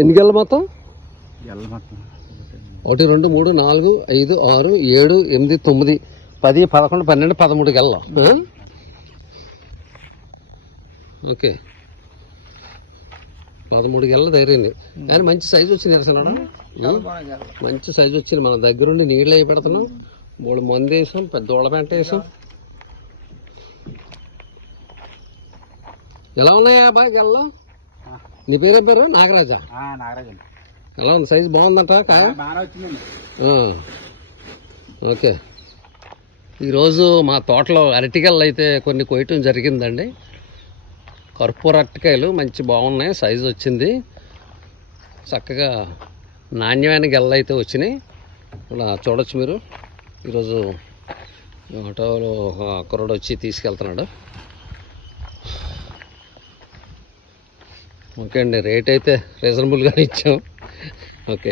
ఎన్ని గెలలు మొత్తం? గెల్ల మొత్తం 1 2 3 4 5 6 7 8 9 10 11 12 13 గెలలు. ఓకే, 13 గెలలు ధైర్యండి. కానీ మంచి సైజు వచ్చింది నిరసన, మంచి సైజు వచ్చింది. మన దగ్గరుండి నీళ్ళు అవి పెడుతున్నాం, 3 మంది వేసాం, పెద్ద ఓళ్ళ పెంట వేసాం. ఎలా ఉన్నాయా బాగా గెలలో? నీ పేరేం పేరు? నాగరాజా. ఎలా ఉంది? సైజు బాగుందంట కాయ? ఓకే, ఈరోజు మా తోటలో అరటికాయలు అయితే కొన్ని కొయ్యటం జరిగిందండి. కర్పూర అరటికాయలు మంచి బాగున్నాయి, సైజు వచ్చింది. చక్కగా నాణ్యమైన గెలలు అయితే వచ్చినాయి. ఇలా చూడొచ్చు మీరు. ఈరోజు ఆటోలో కుర్రాడు వచ్చి తీసుకెళ్తున్నాడు. ఓకే అండి, రేట్ అయితే రీజనబుల్గా ఇచ్చాం. ఓకే.